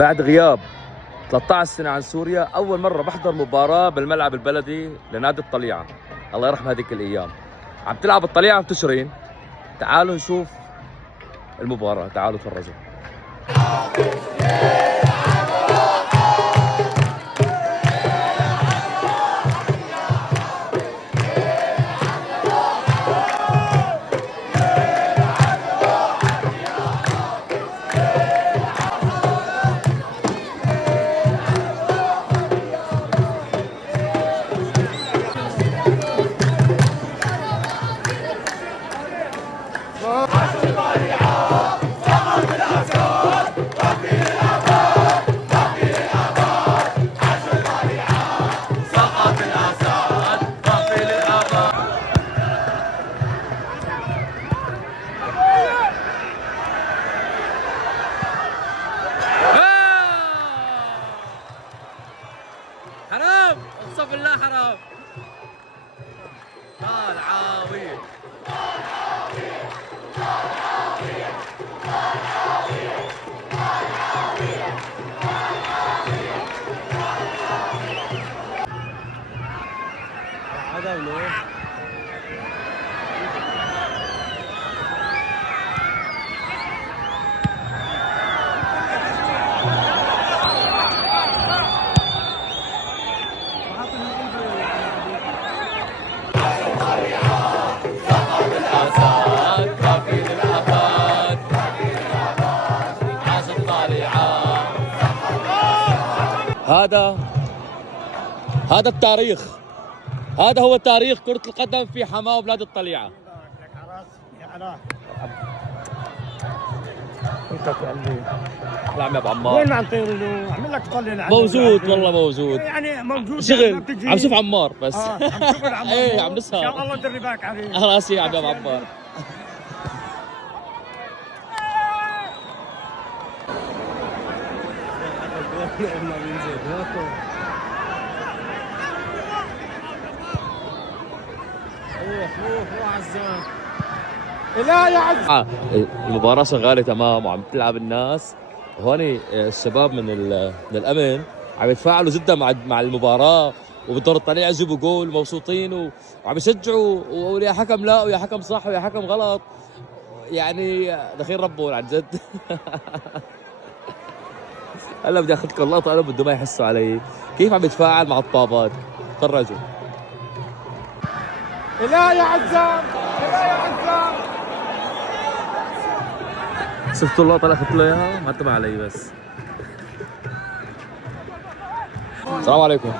بعد غياب 13 سنة عن سوريا أول مرة بحضر مباراة بالملعب البلدي لنادي الطليعة. الله يرحم هذيك الأيام. عم تلعب الطليعة بتشرين. تعالوا نشوف المباراة، تعالوا تفرجوا. حرام، اقسم بالله حرام. طالعاوي هذا ولو هذا التاريخ، هذا هو تاريخ كرة القدم في حماه وبلاد الطليعة. انت تقلي نعم يا ابو عمار. وين ما عم طير له؟ اعمل لك طلع موجود والله موجود. يعني موجود شغل عم شوف عمار بس. عم شوف عمار. ايه عم نسهر. يا الله دربك عليه. خلاص يا ابو عمار. روح عزام. لا يا عزام. المباراة شغالة تمام وعم تلعب الناس. هون الشباب من الأمن عم يتفاعلوا جدا مع المباراة، وبدور الطليعة يجيبوا جول، مبسوطين وعم يشجعوا، ويا حكم لا ويا حكم صح ويا حكم غلط. يعني دخيل ربهم عن جد. هلا بدي اخذكم لقطة انا بده ما يحسوا علي كيف عم يتفاعل مع الطابات. تفرجوا. لا يا عزام. لا يا عزام. شفتوا اللقطة اللي اخذت له اياها؟ ما انتبه علي بس. السلام عليكم.